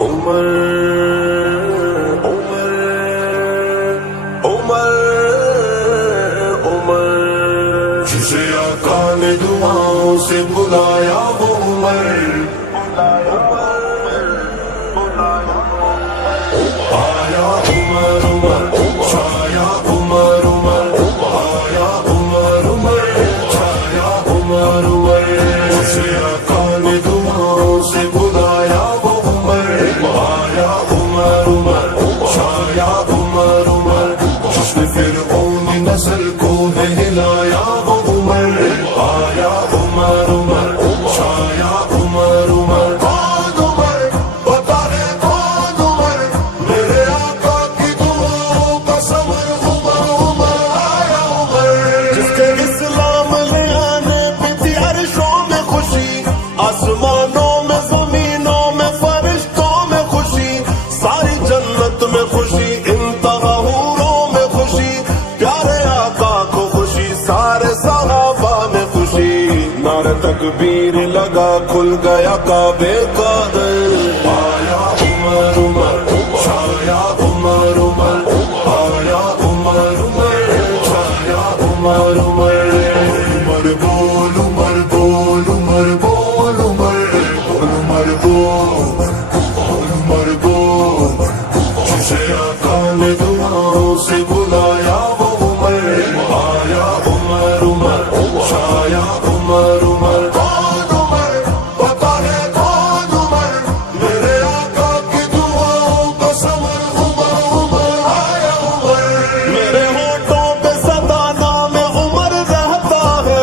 عمر عمر عمر عمر جسے آقا نے دعاؤں سے بلایا وہ عمر آیا عمر عمر چھایا عمر عمر آیا عمر عمر چھایا عمر عمر جسے آقا نے دعاؤں سے بلایا وہ عمر آیا عمر عمر چھایا عمر عمر جس نے فرعون نسل کو ہے ہلایا وہ عمر آیا عمر عمر چھایا عمر عمر کون عمر بتا ہے کون عمر میرے آقا کی دعاؤں کا ثمر عمر عمر آیا عمر جس کے اسلام لے آنے پہ تھی عرشوں میں خوشی آسمانوں میں زمینوں میں فرشتوں میں خوشی ساری جنت میں خوشی انتہا حوروں میں خوشی پیارے آقا کو خوشی سارے صحابہ میں خوشی نعرہ تکبیر لگا کھل گیا کعبے کا در آیا عمر عمر چھایا عمر عمر آیا عمر عمر چھایا عمر عمر عمر بول عمر بول عمر بول عمر عمر بول عمر بول جسے آقا نے دعاؤں سے بلایا وہ عمر آیا عمر عمر چھایا عمر عمر کون عمر بتا ہے کون عمر میرے آقا کی دعاؤں کا ثمر عمر عمر آیا عمر میرے ہونٹوں پہ سدا نام عمر رہتا ہے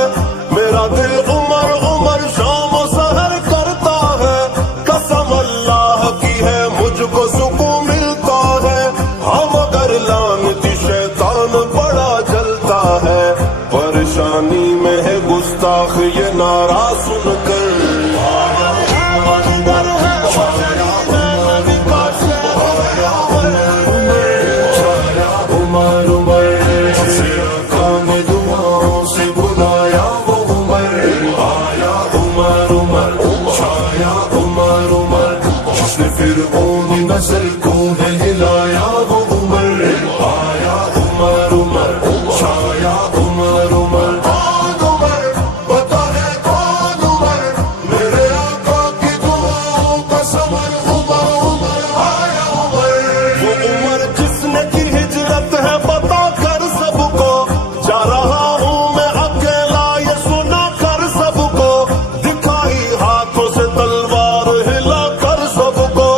میرا دل عمر عمر شام و سحر کرتا ہے قسم اللہ کی ہے مجھ کو سکون ملتا ہے ہم اگر لعنتی شیطان بڑا جلتا ہے پریشانی میں ہے گستاخ یہ نعرہ سن کر چھایا عمر عمر جسے آقا نے دعاؤں سے بلایا وہ عمر آیا عمر عمر چھایا عمر عمر جس نے فرعون نسل کو ہے ہلایا وہ عمر آیا عمر عمر چھایا عمر عمر کون عمر بتا ہے کون عمر میرے آقا کی دعاؤں کا ثمر عمر عمر آیا عمر وہ عمر جس نے کی ہجرت ہے بتا کر سب کو جا رہا ہوں میں اکیلا یہ سنا کر سب کو دکھائی ہاتھوں سے تلوار ہلا کر سب کو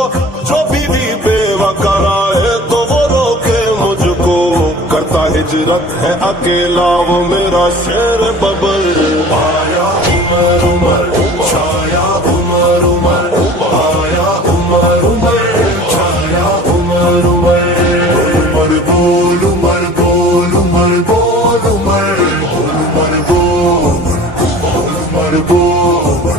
جو بیوی بیوہ کرائے تو وہ روکے مجھ کو کرتا ہجرت ہے اکیلا وہ میرا شیر ببر آیا عمر عمر چھایا عمر عمر آیا عمر عمر چھایا عمر عمر عمر بول عمر بول عمر بول عمر عمر بول عمر بول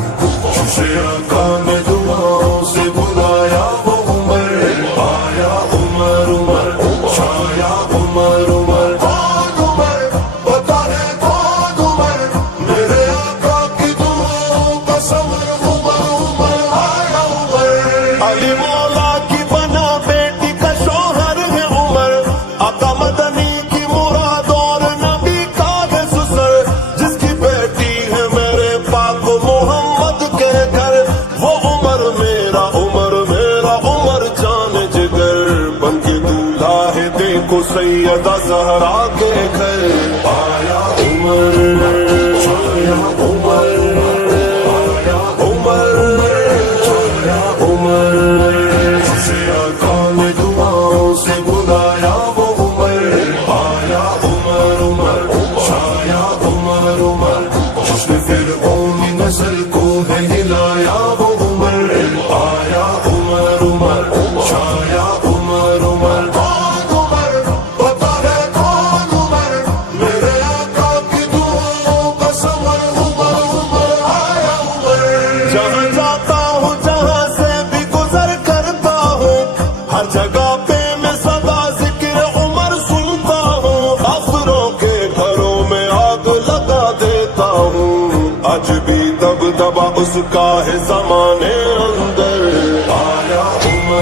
جسے آقا نے دعاؤں سے بلایا وہ عمر آیا عمر عمر چھایا عمر عمر کون عمر بتا ہے کون عمر میرے آقا کی دعاؤں کا ثمر عمر عمر آیا عمر علی مولا کی بنا بیٹی کا شوہر ہے عمر آقا مدنی کی مراد اور نبی کا ہے سسر جس کی بیٹی ہے میرے پاک محمد کے گھر وہ عمر میرا عمر جان جگر بن کے دولہا ہے دیکھو سیدہ زہرا کے گھر آیا عمر چھایا عمر آیا عمر چھایا عمر جسے آقا نے دعاؤں سے بلایا وہ عمر آیا عمر عمر چھایا عمر عمر جس نے فرعون نسل کو ہے ہلایا وہ عمر آیا عمر عمر چھایا عمر عمر کون عمر بتا ہے کون عمر میرے آقا کی دعاؤں کا ثمر عمر عمر آیا عمر جہاں جاتا ہوں جہاں سے بھی گزر کرتا ہوں ہر جگہ پہ میں سدا ذکر عمر سنتا ہوں افسروں کے گھروں میں آگ لگا دیتا ہوں آج بھی دبدبا اس کا ہے زمانے اندر آیا عمر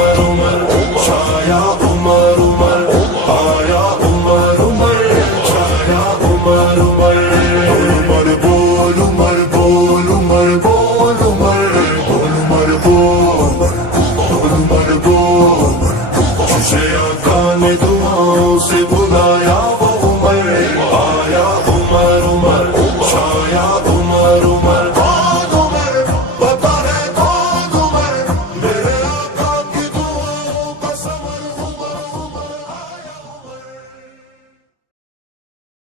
اسے آقا نے دعاؤں سے بلایا